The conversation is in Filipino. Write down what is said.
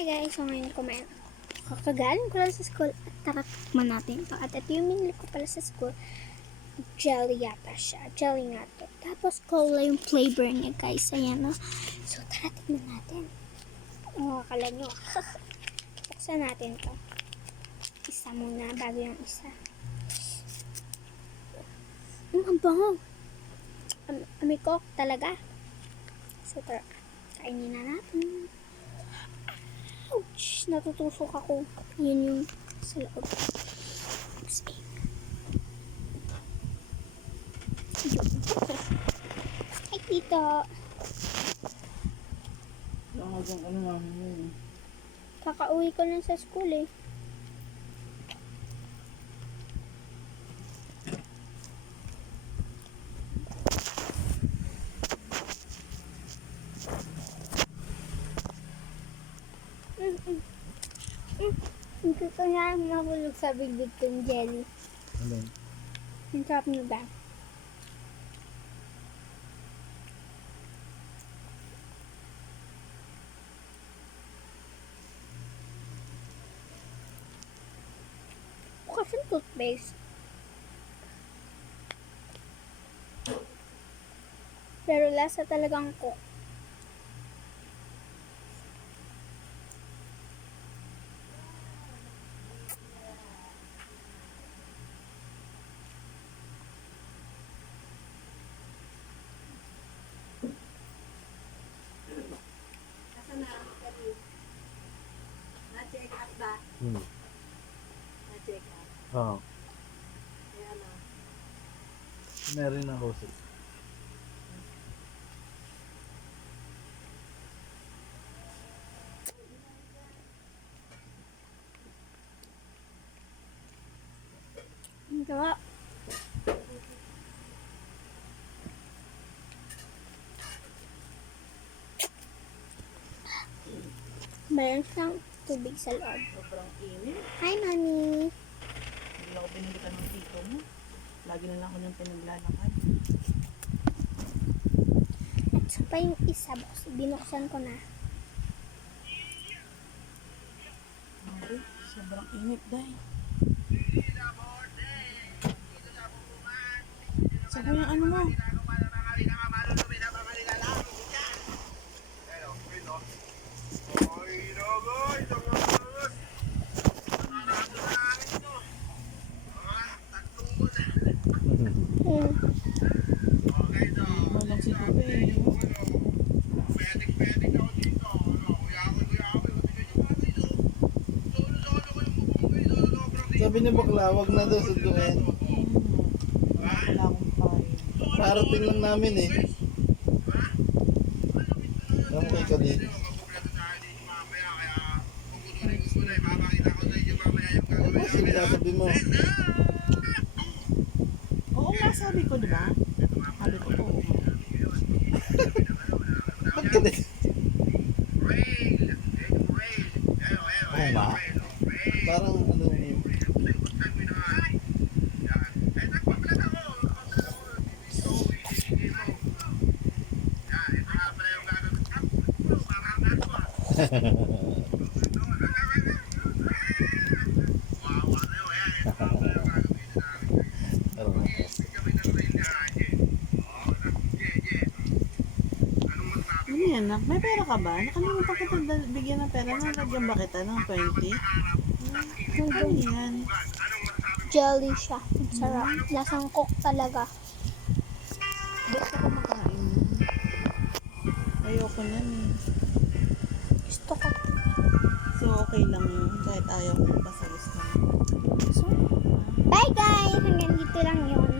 Hi guys, so ngayon kumain. Kakagaling ko lang sa school at tarakman natin ito. At ito yung minili ko pala sa school. Jelly yata siya. Jelly nga to. Tapos cola yung flavor niya guys. Ayan no. So tara tignan natin. Akala nyo. Buksan natin to. Isa muna bago yung isa. Ang bango. May coke talaga. So tara. Kainin na natin. Ouch! Natutusok ako. Yun yung sa loob. Ay, tito. Kakauwi ko lang sa school eh. Hindi ko na mahulog sa biglig kong jelly. Alin? Ang sarap nyo ba? Kasi toothpaste. Pero lasa talagang coke. Na-check up ba? Na-check up. Oo. Kaya ano? Meron ako sa... Ang sarap. Mayroon siyang tubig sa loob. Sobrang init. Hi, Mami! Hindi ako binilikan ng tito mo. Lagi na lang ako niyang pinaglalakad. At sa pa yung isa, boss. Binuksan ko na. Grabe, sobrang init dahil. Sabi yung ano mo? Walang si Tupe eh. Sabi ni bakla, wag na daw sunduin. Wala akong payo. Parating lang namin eh. Alam mo kay Kalin. Ano ba sinasabi mo? Oo nga, sabi ko diba? Sabi ko oo. Ba't ka na? Oo nga. Parang ano yun. Ano yan, nak? May pera ka ba? Nakalimutan kita bigyan ng pera. Nalagyan ba kita ng 20? Ano yan? Jelly siya. Ang sarap. Lasang coke talaga. Gusto ko makain. Ayoko niyan eh. Gusto ko. So, okay lang yun. Kahit ayaw ko pasalis na. So, bye guys! Hanggang dito lang yun.